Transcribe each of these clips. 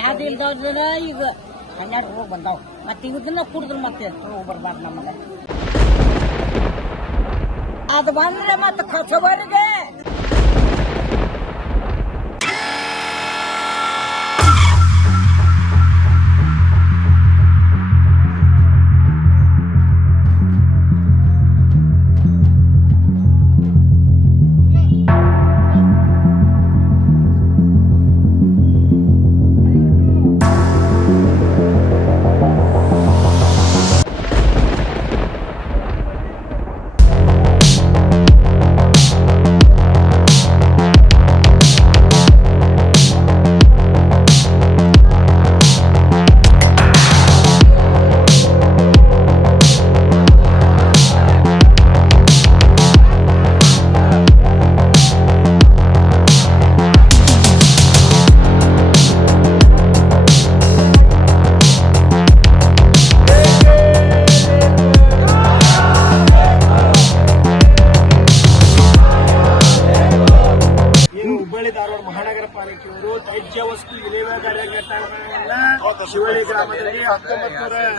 ಯಾವ್ದು ಇಲ್ದವ್ರ ಈಗ 12 ರೋಗ ಬಂದಾವ್. ಮತ್ತೆ ಇದನ್ನ ಕುಡಿದ್ರು ಮತ್ತೆ ರೋಗ ಬರ್ಬಾರ್ದು ನಮಗೆ. ಅದು ಬಂದ್ರೆ ಮತ್ತೆ ಕಸಬರಿಗೆ ಧಾರವಾಡ ಮಹಾನಗರ ಪಾಲಿಕೆಯವರು ತ್ಯಾಜ್ಯ ವಸ್ತು ವಿಲೇವಾರಿ ಘಟಕಗಳನ್ನ ಶಿವಳ್ಳಿ ಗ್ರಾಮದಲ್ಲಿ 1900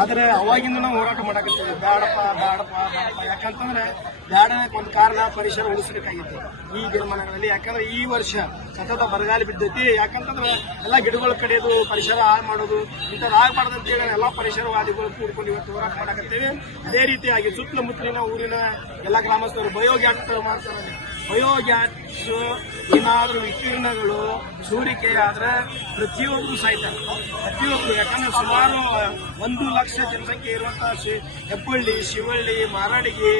ಆದ್ರೆ ಅವಾಗಿಂದ ನಾವು ಹೋರಾಟ ಮಾಡಕತ್ತೀವಿ. ಬೇಡಪ್ಪ ಬೇಡಪ್ಪ ಬೇಡಪ್ಪ ಯಾಕಂತಂದ್ರೆ ಬೇಡ ಒಂದು ಕಾರಣ ಪರಿಸರ ಉಳಿಸಬೇಕಾಗಿತ್ತು ಈ ದಿನಮಾನಗಳಲ್ಲಿ. ಯಾಕಂದ್ರೆ ಈ ವರ್ಷ ಸತತ ಬರಗಾಲ ಬಿದ್ದೈತಿ. ಯಾಕಂತಂದ್ರೆ ಎಲ್ಲಾ ಗಿಡಗಳ ಕಡೆಯೋದು, ಪರಿಸರ ಹಾಳು ಮಾಡೋದು ಇಂಥದ್ದು ಆಗಬಾರ್ದು ಅಂತ ಹೇಳಿ ಎಲ್ಲಾ ಪರಿಸರವಾದಿಗಳು ಕೂಡ್ಕೊಂಡು ಇವತ್ತು ಹೋರಾಟ ಮಾಡಕತ್ತೇವೆ. ಅದೇ ರೀತಿಯಾಗಿ ಸುತ್ತಮುತ್ತಲಿನ ಊರಿನ ಎಲ್ಲಾ ಗ್ರಾಮಸ್ಥರು ಬಯೋಗ್ಯಾಸ್ ಮಾಡ್ತಾರೆ. ಬಯೋಗ್ಯಾಸ್ ಏನಾದ್ರೂ ವಿಕಿರಣಗಳು ಸೋರಿಕೆ ಆದ್ರೆ ಪ್ರತಿಯೊಬ್ಬರು ಸಾಯ್ತಾರೆ, ಪ್ರತಿಯೊಬ್ಬರು. ಯಾಕಂದ್ರೆ ಸುಮಾರು 1 ಲಕ್ಷ ಜನಸಂಖ್ಯೆ ಇರುವಂತಹ ಹೆಬ್ಬಳ್ಳಿ, ಶಿವಳ್ಳಿ, ಮಾರಾಡಿಗೆ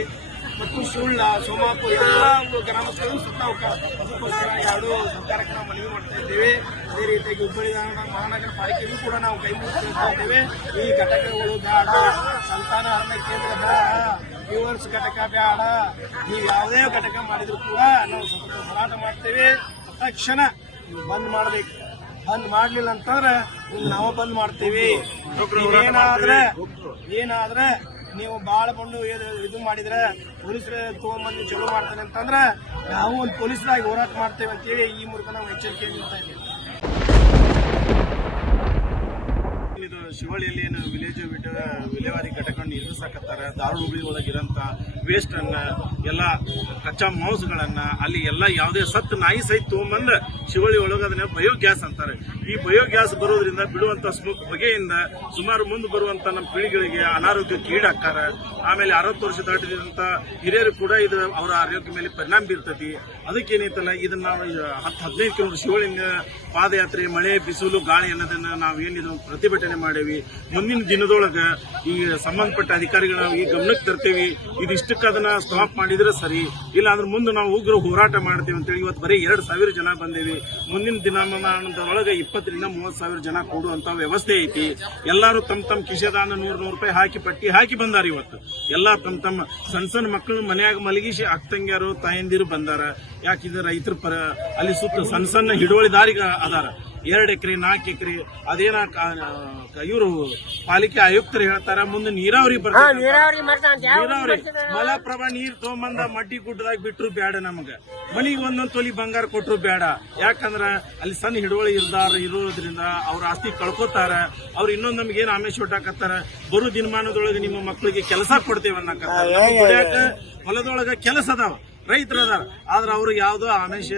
ಮತ್ತು ಸುಳ್ಳ, ಸೋಮಾಪುರ ಎಲ್ಲ ಗ್ರಾಮಸ್ಥರು ಸುತ್ತ ಅದಕ್ಕೋಸ್ಕರ 2 ಸರ್ಕಾರಕ್ಕೆ ನಾವು ಮನವಿ ಮಾಡ್ತಾ ಇದ್ದೇವೆ. ಅದೇ ರೀತಿಯಾಗಿ ಹುಬ್ಬಳ್ಳಿ ಧಾರವಾಡ ಮಹಾನಗರ ಪಾಲಿಕೆಗೂ ಕೂಡ ನಾವು ಕೈ ಮುಗಿಸ್ತಾ ಇದ್ದೇವೆ. ಈ ಘಟಕಗಳು ಬೇಡ, ಸಂತಾನಹರಣ ಕೇಂದ್ರ ಬೇಡ, ವ್ಯೂವರ್ಸ್ ಘಟಕ ಬೇಡ. ನೀವು ಯಾವುದೇ ಘಟಕ ಮಾಡಿದ್ರು ಕೂಡ ನಾವು ಸ್ವಲ್ಪ ಹೋರಾಟ ಮಾಡ್ತೇವೆ. ತಕ್ಷಣ ಬಂದ್ ಮಾಡ್ಬೇಕು. ಬಂದ್ ಮಾಡ್ಲಿಲ್ಲ ಅಂತಂದ್ರೆ ನಾವು ಬಂದ್ ಮಾಡ್ತೇವೆ. ಏನಾದ್ರೆ ನೀವು ಬಾಳ ಬಂದು ಇದು ಮಾಡಿದ್ರೆ ಪೊಲೀಸರು ತಗೊಂಡ್ಬಂದು ಚಲೋ ಮಾಡ್ತಾನೆ ಅಂತಂದ್ರೆ ನಾವು ಒಂದು ಪೊಲೀಸರಾಗಿ ಹೋರಾಟ ಮಾಡ್ತೇವೆ ಅಂತೇಳಿ ಈ ಮೂಲಕ ನಾವು ಎಚ್ಚರಿಕೆ ನೀಡ್ತಾ ಇದ್ದೇವೆ. ಇದು ಶಿವಳ್ಳಿಯಲ್ಲಿ ಏನು ವಿಲೇವಾರಿ ಘಟಕವನ್ನು ನಿರ್ಮಿಸಕತ್ತಾರ. ಧಾರವಾಡ ಹುಬ್ಬಳ್ಳಿ ಒಳಗಿರಂತ ವೇಸ್ಟ್ ಅನ್ನ ಎಲ್ಲ ಕಚ್ಚಾ ಮಾಂಸಗಳನ್ನ ಅಲ್ಲಿ ಎಲ್ಲ ಯಾವುದೇ ಸತ್ತು ನಾಯಿ ಸಹಿತ ತಗೊಂಬಂದ ಶಿವಳ್ಳಿ ಒಳಗೆ ಅದನ್ನ ಬಯೋಗ್ಯಾಸ್ ಅಂತಾರೆ. ಈ ಬಯೋಗ್ಯಾಸ್ ಬರೋದ್ರಿಂದ ಬಿಡುವಂತ ಹೊಗೆಯಿಂದ ಸುಮಾರು ಮುಂದೆ ಬರುವಂತ ನಮ್ಮ ಪೀಳಿಗೆಗಳಿಗೆ ಅನಾರೋಗ್ಯಕ್ಕೆ ಈಡಾಗ್ತಾರ. ಆಮೇಲೆ 60 ವರ್ಷ ದಾಟಿದಂತ ಹಿರಿಯರು ಕೂಡ ಇದು ಅವರ ಆರೋಗ್ಯ ಮೇಲೆ ಪರಿಣಾಮ ಬೀರ್ತತಿ. ಅದಕ್ಕೇನೈತಲ್ಲ ಇದನ್ನ ನಾವು 10-15 ಕಿಲೋಮೀಟರ್ ಶಿವಳ್ಳಿಯಿಂದ ಪಾದಯಾತ್ರೆ, ಮಳೆ, ಬಿಸಿಲು, ಗಾಳಿ ಅನ್ನೋದನ್ನ ನಾವೇನಿದು ಪ್ರತಿಭಟನೆ ಮಾಡೇವಿ. ಮುಂದಿನ ದಿನದೊಳಗ ಈ ಸಂಬಂಧಪಟ್ಟ ಅಧಿಕಾರಿಗಳು ನಾವು ಈ ಗಮನಕ್ಕೆ ತರ್ತೇವಿ. ಇದಿಷ್ಟಕ್ಕೆ ಅದನ್ನ ಸ್ಟಾಪ್ ಮಾಡಿದ್ರೆ ಸರಿ, ಇಲ್ಲ ಅಂದ್ರೆ ಮುಂದೆ ನಾವು ಉಗ್ರ ಹೋರಾಟ ಮಾಡ್ತೇವೆ ಅಂತೇಳಿ ಇವತ್ತು ಬರೀ 2,000 ಜನ ಬಂದೇವಿ. ಮುಂದಿನ ದಿನಮಾನದೊಳಗೆ 20,000-30,000 ಜನ ಕೂಡುವಂತ ವ್ಯವಸ್ಥೆ ಐತಿ. ಎಲ್ಲಾರು ತಮ್ಮ ಕಿಶೆದಾನ 100 ರೂಪಾಯಿ ಹಾಕಿ ಪಟ್ಟಿ ಹಾಕಿ ಬಂದಾರ. ಇವತ್ತು ಎಲ್ಲಾ ತಮ್ಮ ಸಣ್ಣ ಮಕ್ಕಳು ಮನೆಯಾಗ ಮಲಗಿಸಿ ಅಕ್ಕಂಗ್ಯಾರು ತಾಯಂದಿರು ಬಂದಾರ. ಯಾಕಿದ್ರೆ ರೈತರ ಪರ ಅಲ್ಲಿ ಸುತ್ತ ಸಣ್ಣ ಹಿಡುವಳಿದಾರಿಗೆ ಅದಾರ. 2 ಎಕರೆ 4 ಎಕರೆ ಅದೇನ ಇವರು ಪಾಲಿಕೆ ಆಯುಕ್ತರು ಹೇಳ್ತಾರ ಮುಂದೆ ನೀರಾವರಿ ಬರ್ತಾರೆ. ನೀರಾವರಿ ಮಲಪ್ರಭಾ ನೀರ್ ತಗೊಂಬಂದ ಮಡ್ಡಿ ಗುಡ್ಡದಾಗ ಬಿಟ್ರು ಬೇಡ, ನಮಗ ಮನಿಗೆ ಒಂದೊಂದ್ ತೊಲಿ ಬಂಗಾರ ಕೊಟ್ರು ಬೇಡ. ಯಾಕಂದ್ರ ಅಲ್ಲಿ ಸಣ್ಣ ಹಿಡುವಳಿ ಇರೋದ್ರಿಂದ ಅವ್ರ ಆಸ್ತಿ ಕಳ್ಕೊತಾರ. ಅವ್ರು ಇನ್ನೊಂದ್ ನಮ್ಗೆ ಏನ್ ಆಮೇಶ ಹೊಟ್ಟಾಕತ್ತಾರ, ಬರೋ ದಿನಮಾನದೊಳಗೆ ನಿಮ್ಮ ಮಕ್ಕಳಿಗೆ ಕೆಲಸ ಕೊಡ್ತೇವೆ ಅನ್ನಕತ್ತಾರ. ಹೊಲದೊಳಗ ಕೆಲಸ ಅದಾವ, ರೈತರದಾರ, ಆದ್ರೆ ಅವ್ರಿಗೆ ಯಾವ್ದೋ ಆಮೇಶ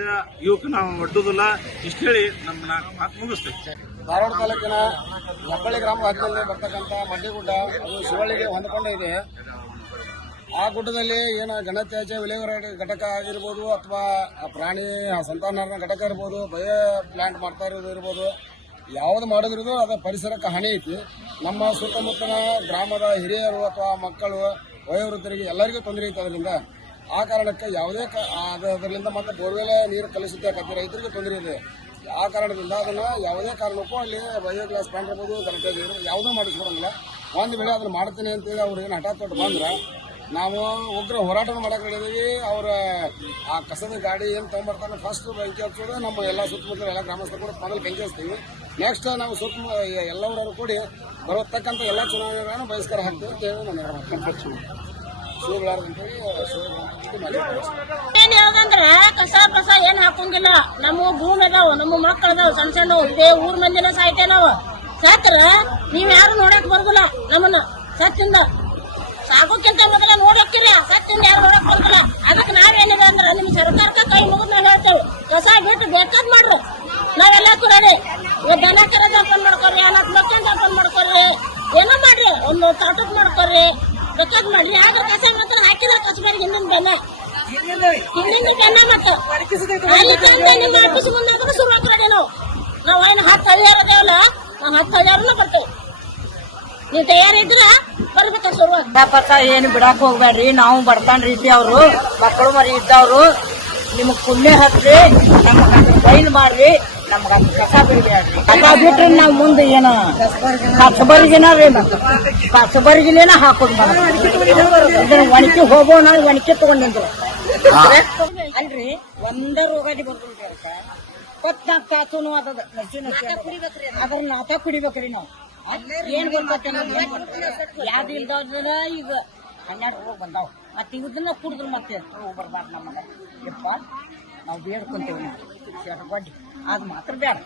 ಇವಕ್ಕೆ ನಾವು ಒಡ್ಡುದಿಲ್ಲ. ಇಷ್ಟ ಹೇಳಿ ನಮ್ಮ ಮಾತು ಮುಗಿಸ್ತೇವೆ. ಧಾರವಾಡ ತಾಲೂಕಿನ ಹೆಬ್ಬಳ್ಳಿ ಗ್ರಾಮ ಹತ್ತಿರದಲ್ಲಿ ಬರ್ತಕ್ಕಂಥ ಮಡ್ಡಿಗುಡ್ಡ ಅದು ಶಿವಳ್ಳಿಗೆ ಹೊಂದಿಕೊಂಡೇ ಇದೆ. ಆ ಗುಡ್ಡದಲ್ಲಿ ಏನು ಘನತ್ಯಾಜ್ಯ ವಿಲೇವಾರಿ ಘಟಕ ಆಗಿರ್ಬೋದು ಅಥವಾ ಪ್ರಾಣಿ ಸಂತಾನಹರಣ ಘಟಕ ಇರ್ಬೋದು, ಬಯೋ ಪ್ಲಾಂಟ್ ಮಾಡ್ತಾ ಇರೋದು ಇರ್ಬೋದು, ಯಾವ್ದು ಮಾಡೋದಿರೋದು ಅದು ಪರಿಸರಕ್ಕೆ ಹಾನಿ ಐತಿ. ನಮ್ಮ ಸುತ್ತಮುತ್ತಲ ಗ್ರಾಮದ ಹಿರಿಯರು ಅಥವಾ ಮಕ್ಕಳು, ವಯೋವೃದ್ಧರಿಗೆ ಎಲ್ಲರಿಗೂ ತೊಂದರೆ ಐತೆ ಅದರಿಂದ. ಆ ಕಾರಣಕ್ಕೆ ಯಾವುದೇ ಅದರಿಂದ ಮತ್ತೆ ಬೋರ್ವೆಲ್ ನೀರು ಕಲಿಸುತ್ತೆ, ರೈತರಿಗೆ ತೊಂದರೆ ಇದೆ. ಆ ಕಾರಣದಿಂದ ಅದನ್ನ ಯಾವುದೇ ಕಾರಣಕ್ಕೂ ಅಲ್ಲಿ ಬಯೋಗ್ಯಾಸ್ ಪ್ಲಾಂಟ್ ಇರ್ಬೋದು, ಘನತ್ಯಾಜ್ಯ ಯಾವುದೂ ಮಾಡಿಸ್ಕೊಡಂಗಿಲ್ಲ. ಒಂದು ವೇಳೆ ಅದನ್ನ ಮಾಡ್ತೀನಿ ಅಂತೇಳಿ ಅವ್ರು ಏನು ಹಠ ತೊಟ್ಟು ಬಂದ್ರೆ ನಾವು ಉಗ್ರ ಹೋರಾಟ ಮಾಡಕ್ಕೆ ಹೇಳಿದೀವಿ. ಅವ್ರ ಆ ಕಸದ ಗಾಡಿ ಏನು ತಗೊಂಡ್ಬರ್ತಾನೆ ಫಸ್ಟ್ ಬೆಂಕಿ ಹಚ್ಚೋದು ನಮ್ಮ ಎಲ್ಲ ಸುತ್ತಮುತ್ತಲ ಎಲ್ಲ ಗ್ರಾಮಸ್ಥರು ಕೂಡ ಮೊದಲು ಬೆಂಕಿ ಹಚ್ತೀವಿ. ನೆಕ್ಸ್ಟ್ ನಾವು ಎಲ್ಲರೂ ಕೂಡಿ ಬರತಕ್ಕಂಥ ಎಲ್ಲ ಚುನಾವಣೆಗಳನ್ನು ಬಹಿಷ್ಕಾರ ಹಾಕ್ತೀವಿ ಅಂತ ಹೇಳಿ ನಾನು ಏನ್ ಯಾವ್ದಂದ್ರ ಕಸ ಪ್ರಸ ಏನ್ ಹಾಕಂಗಿಲ್ಲ. ನಮ್ಮ ಭೂಮಿ ಅದಾವ, ನಮ್ಮ ಮಕ್ಕಳ ಅದಾವ, ಸಣ್ಣ ಸಣ್ಣ ಇದೇ ಊರ್ ಮಂದಿನ ಸಾಯ್ತೇವ್ ನಾವು. ಸತ್ರ ನೀವ್ ಯಾರು ನೋಡಕ್ ಬರುದಿಲ್ಲ ನಮ್ಮನ್ನ. ಸತ್ತಿಂದ ಸಾಕೋಕ್ಕಿಂತ ಮೊದಲ ನೋಡಕ್ಕಿರಿ, ಸತ್ತಿಂದ ಯಾರು ನೋಡಕ್ ಬರುದಿಲ್ಲ. ಅದಕ್ಕೆ ನಾವೇನಿದೆ ಅಂದ್ರ ನಿಮ್ ಸರ್ಕಾರಕ್ಕೆ ಕೈ ಮುಗಿದ್ ನಾವ್ ಹೇಳ್ತೇವೆ, ಕಸ ಬಿಟ್ಟು ಬೇಕಾದ್ ಮಾಡ್ರು. ನಾವೆಲ್ಲ ಕುಡಾಡಿ ದನ ಕರ ಜಂಪನ್ ಮಾಡ್ಕೊರಿ, ಅನಾಥ ಮಕ್ಕಳ ಜಂಪನ್ ಮಾಡ್ಕೊರಿ, ಏನೋ ಮಾಡ್ರಿ, ಒಂದು ತಾಟಕ್ ಮಾಡ್ಕೊರಿ, ಬೇಕಾದ್ ಮಾಡ್ರಿ. ಆಗ ಕಸ ಮಾತ್ರ ಹಾಕಿದ ಕಸಬಾರಿ ಹಿಂದಿನ ಬೆನ್ನ ಮತ್ತ ಅಲ್ಲಿ ತನಕ ನಿಮ್ಮ ಆಫೀಸ್ ಮುಂದಾದ್ರೂ ಶುರು ಹಾಕ್ರಿ. ನಾವ್ ಏನು 10,000 ಅದೇವಲ್ಲ, ನಾವು 10,000 ಬರ್ತೇವೆ. ನೀವ್ ತಯಾರಿದ್ರ ಬರ್ಬೇಕ ಶುರುವಾತ. ಏನು ಬಿಡಾಕ್ ಹೋಗ್ಬೇಡ್ರಿ. ನಾವು ಬಡತನ ರೀತಿ ಅವ್ರು ಮಕ್ಕಳು ಮರಿ ಇದ್ದವ್ರು. ನಿಮಗ್ ಪುಣ್ಯ ಹತ್ರಿ, ನಮಗ್ ಬೈಲ್ ಮಾಡ್ರಿ, ನಮ್ಗ ಕಸ ಬಿಡ್ಬೇಡ್ರಿ. ಕಸ ಬಿಟ್ರಿ ನಾವ್ ಮುಂದೆ ಏನ ಕಸಬರಿಗಿನ ಹಾಕೋದ್ ಒಣಕಿ ಹೋಗೋಣ, ಒಣಕಿ ತಗೊಂಡಿದ್ರು ಅಲ್ರಿ. ಒಂದ ರೋಗಾದಿ ಬರ್ತೀವಿ ಕೊತ್ 4 ತಾಸು ಅದದ ಅದ್ರ ನಾತ ಕುಡಿಬೇಕ್ರಿ ನಾವು. ಏನ್ ಗೊತ್ತ ಯಾವ್ದು ಇಲ್ದವ್ರ ಈಗ 12 ರೋಗ ಬಂದಾವ್. ಮತ್ತೆ ಇದನ್ನ ಕುಡಿದ್ರು ಮತ್ತೆ ರೋಗ ಬರ್ಬಾರ್ದು ನಮಗ. ಯಪ್ಪ ನಾವು ಬೇಡ್ಕೊಂತೇವಿ, ನಾವು ಅದು ಮಾತ್ರ ಬೇಡ.